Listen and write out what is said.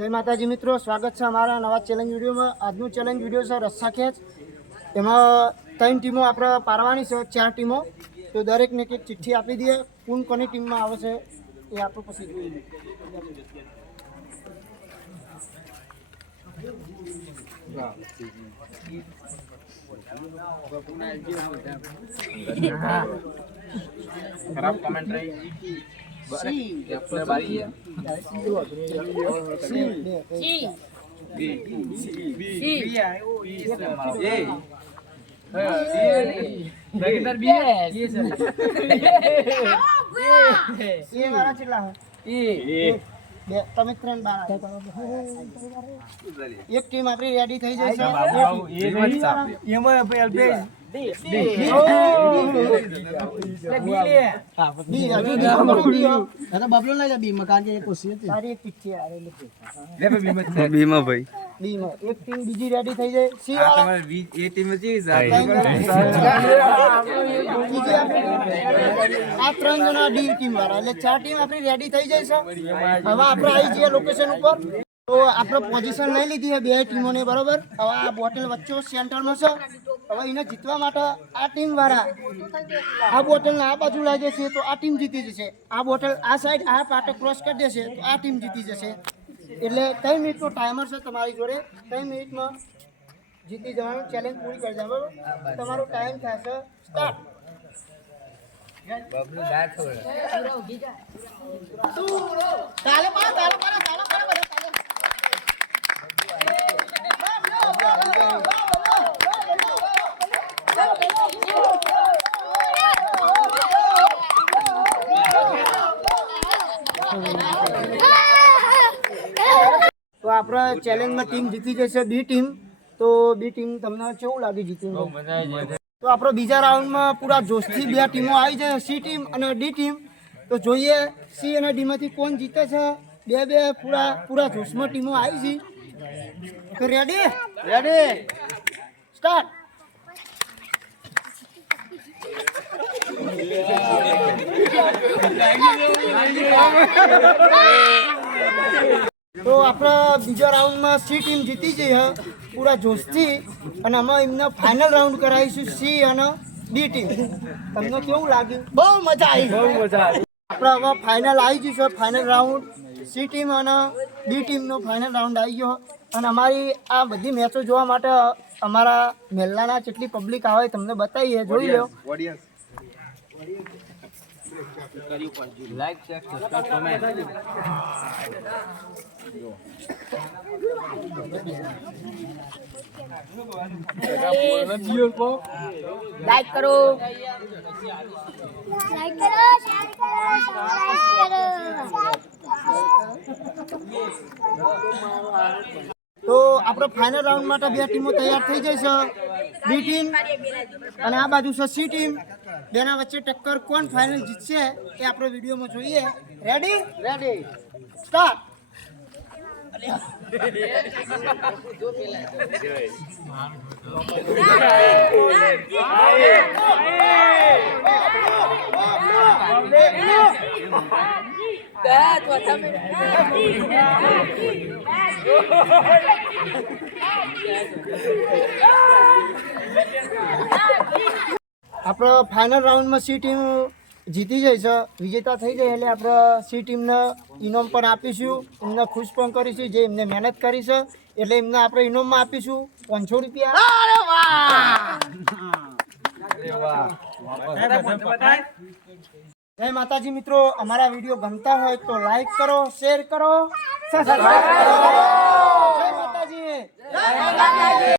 જય માતાજી મિત્રો, સ્વાગત છે અમારા નવા ચેલેન્જ વિડીયોમાં। આજનું ચેલેન્જ વિડીયો છે રસ્સા ખેંચ। એમાં 3 ટીમો આપણે પારવાની છે, 4 ટીમો। તો દરેકને એક ચિઠ્ઠી આપી દઈએ, કોણ કોની ટીમમાં આવે છે એ આપણે પછી જોઈએ। खराब कमेंट रही તમે 3 બાર એક ટીમ આપણી રેડી થઈ જશે। બબલો ના બી મકાન જે કોશી હતી સારી એક પીછે આ રે बीमा भाई બી માં એક ટીમ બીજી રેડી થઈ જાય। સી વાળા ये टीम में चीज આ 3 જણા ડી ટીમ વાળા એટલે 4 ટીમ આપણી રેડી થઈ જાય છે। હવે આપણે આવી જઈએ લોકેશન ઉપર। તો આપણે પોઝિશન લઈ લીધી છે બે ટીમોને, બરોબર। હવે આ બોટલ વચ્ચે સેન્ટરમાં છે। હવે એને જીતવા માટે આ ટીમ વાળા આ બોટલને આ બાજુ લઈ જશે તો આ ટીમ જીતી જશે। આ બોટલ આ સાઈડ આ પાટો ક્રોસ કરી દેશે તો આ ટીમ જીતી જશે। એટલે 3 મિનિટનો ટાઈમર છે તમારી જોડે। 3 મિનિટમાં જીતી જવાનું ચેલેન્જ પૂરી કરી દે, બરોબર। તમારો ટાઈમ થશે સ્ટાર્ટ। बबलू जा छोड़ તાલે પાડો તાલે પાડો તાલે પાડો બધા તો આપણે ચેલેન્જમાં ટીમ જીતી જશે બી ટીમ। તો બી ટીમ તમને કેવું લાગે જીતી? તો આપણે બીજા રાઉન્ડમાં પૂરા જોશથી બે ટીમો આવી જાય, સી ટીમ અને ડી ટીમ। તો જોઈએ સી અને ડી માંથી કોણ જીતે છે। બે પૂરા જોશમાં ટીમો આવી છે। તો રેડી સ્ટાર્ટ। તો આપણે બીજા રાઉન્ડમાં સી ટીમ જીતી જઈ છે પૂરા જોશથી, અને અમે એમને ફાઇનલ રાઉન્ડ કરાવીશું સી અને ડી ટીમ। તમને કેવું લાગ્યું? બહુ મજા આવી, આપણે હવે ફાઇનલ આવી જઈશું। ફાઇનલ રાઉન્ડ સી ટીમ અને ડી ટીમનો ફાઇનલ રાઉન્ડ આવી ગયો। અને અમારી આ બધી મેચો જોવા માટે અમારા મહેલાના જેટલી પબ્લિક આવે તમને બતાવીએ, જોઈ લો। Like share subscribe comment like करो, शेयर करो। તો આપણે ફાઇનલ રાઉન્ડ માટે બે ટીમો તૈયાર થઈ જાય છે, બી ટીમ અને આ બાજુ છે સી ટીમ। બેના વચ્ચે ટક્કર કોણ ફાઇનલ જીતશે એ આપણે વિડીયોમાં જોઈએ। Ready start. આપણે ફાઇનલ રાઉન્ડમાં સી ટીમ જીતી જાય છે, વિજેતા થઈ જાય એટલે આપણે સી ટીમને ઇનામ પણ આપીશું, એમને ખુશ પણ કરીશું। જે એમને મહેનત કરી છે એટલે એમને આપણે ઇનામમાં આપીશું 500 રૂપિયા। જય માતાજી મિત્રો, અમારા વિડીયો ગમતા હોય તો લાઈક કરો, શેર કરો, સબસ્ક્રાઇબ કરો। જય માતાજી।